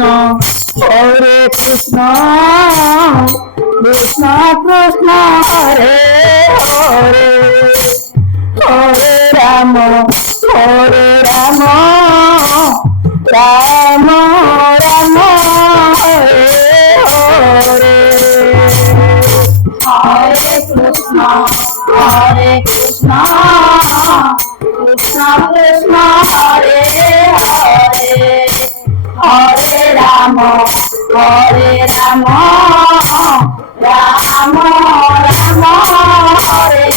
Krishna, Krishna Krishna, Hare Hare, Hare Rama, Hare Rama, Rama Rama, Hare Hare, Hare Krishna, Krishna Krishna, Hare Hare, Hare Rama, Rama Rama, Hare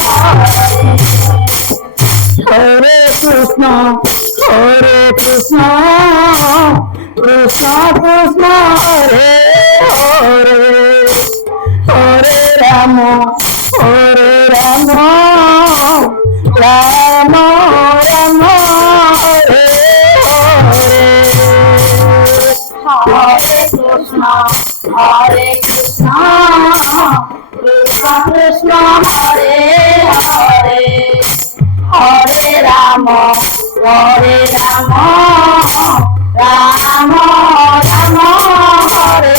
Hare, Hare Krishna, Krishna Krishna, Hare Hare, Hare Rama, Rama Rama, Hare Hare, Hare Krishna, Krishna Krishna, Hare Hare, Hare Rama, Rama Rama, Hare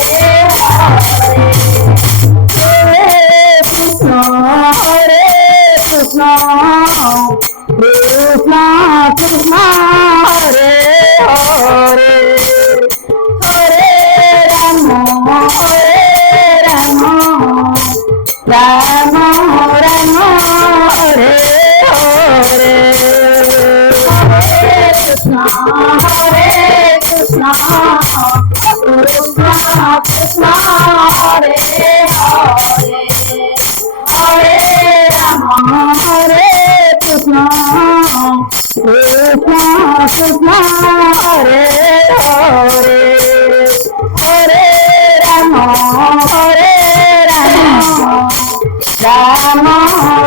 Hare, Hare Krishna, Krishna Krishna, Hare Hare, Hare Rama, Rama Rama, Hare Hare, Hare Krishna, Krishna Krishna, Hare Hare, Hare Rama, Krishna Krishna, Hare Hare, Hare Rama, Rama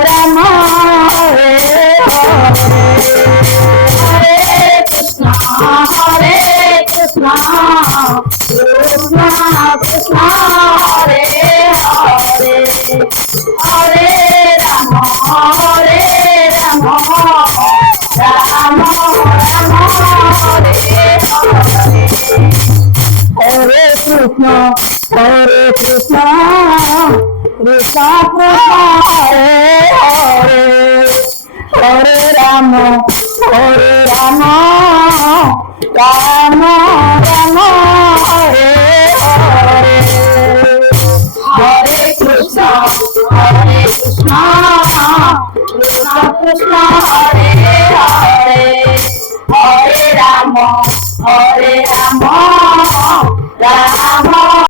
Rama, Hare Hare, Hare Krishna, Krishna Krishna, Hare Hare, Hare Rama, Rama Rama, Hare Hare, Hare Krishna, Krishna Krishna, Hare Hare, Hare Rama, Rama Rama, Hare Hare, Hare Krishna, Krishna Krishna, Hare Hare, Hare Rama, Rama